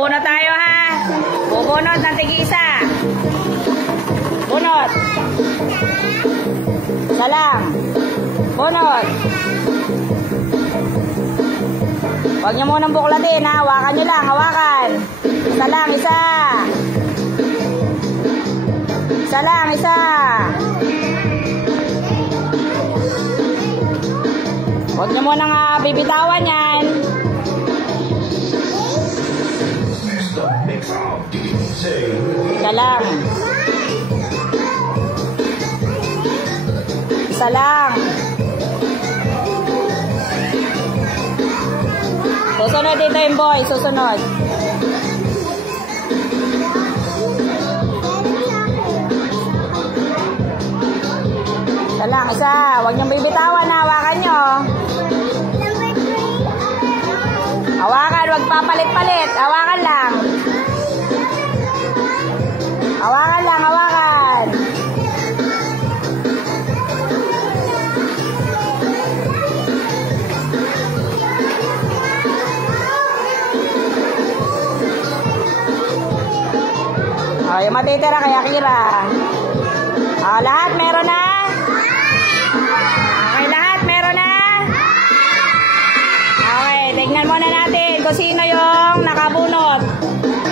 Bubunot tayo ha. Bubunot ng tig-isa. Bunot. Isa lang. Bunot. Huwag nyo munang buklatin ha. Hawakan nyo lang. Hawakan. Isa lang. Isa. Isa lang. Isa. Huwag nyo munang bibitawan yan. Isa lang. Isa lang. Susunod dito yung boy. Susunod. Isa lang. Isa. Huwag niyong bibitawan. Hawakan nyo. Hawakan. Huwag papalit-palit. Hawakan lang. Hawakan lang. Hawakan. O, yung matitira kay Akira. O, lahat meron na? Okay, lahat meron na? Okay, tignan muna natin kung sino yung nakabunot.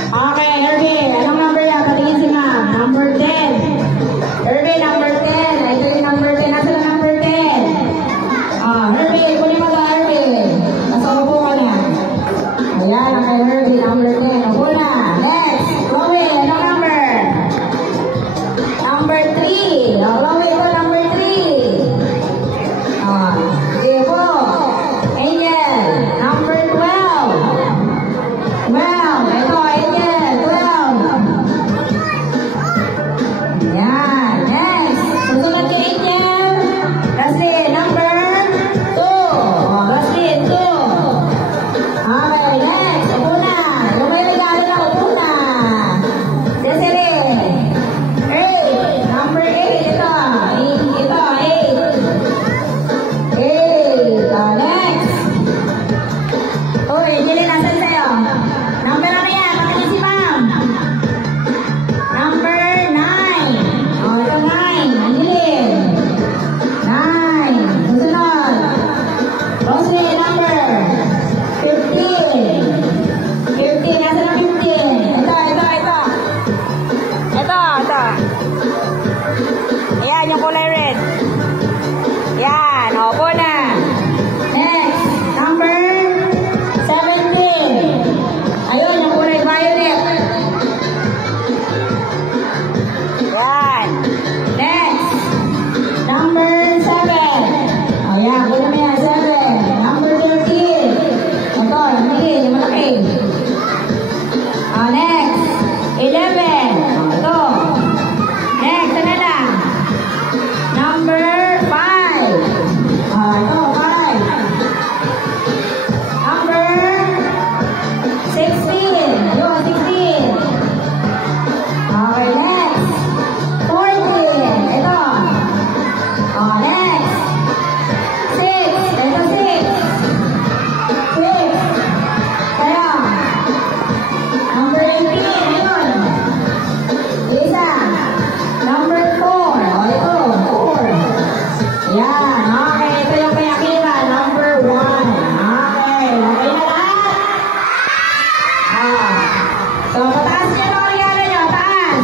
Okay, Irvin, anong number yan? Patingin si ma'am. Number 10. Irvin, number 10. Ito yung number 10. Nasa na number 10? Irvin, kunin mo ka, Irvin. Nasa upo ka na. Ayan, okay, Irvin, number 10. Upo na. Next, Chloe, anong number? Number 3. Chloe, ito, number 3. Sige po. Angel, number 12. 12. Ito, Angel, 12. Ayan, next. Susunod kay Angel. Raslyn, number 2. Raslyn, 2. Okay, next. Upo na. Yung may regalo na, upo na. Desiree. 8. Number 8. Ito. Ito, 8. 8. Next. Uy, Jilly, nasan sa'yo? Number ano yan? Patingin si ma'am. Number 9. O, ito 9. Jilly. 9. Susunod. Roslyn, number 15. 15. Nasa na 15? Ito. Ito. Ayan, yung kulay red. Yan. Opo na. Next. Number 17. Ayun, yung kulay violet. Yan. Next. Number 7. Ayan, kunin mo yan, 7. Number 13. Ito, yung malaki. Next. 11. Ito. Next, ano na? Number 5. Ito, 5. Number 16. Ayun, 16. Okay, next. 14. Ito. Next. 6. Ito, 6. 6. Kaya. Number 18. Ayun. Isa. Number 4. Ito, 4. Yan. Okay, ito yung kay Akira. Number 1. Okay. Okay na lahat? So, pataas nyo mga regalo nyo. Taas.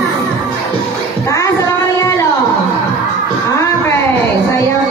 Taas ang mga regalo. Okay. So, yung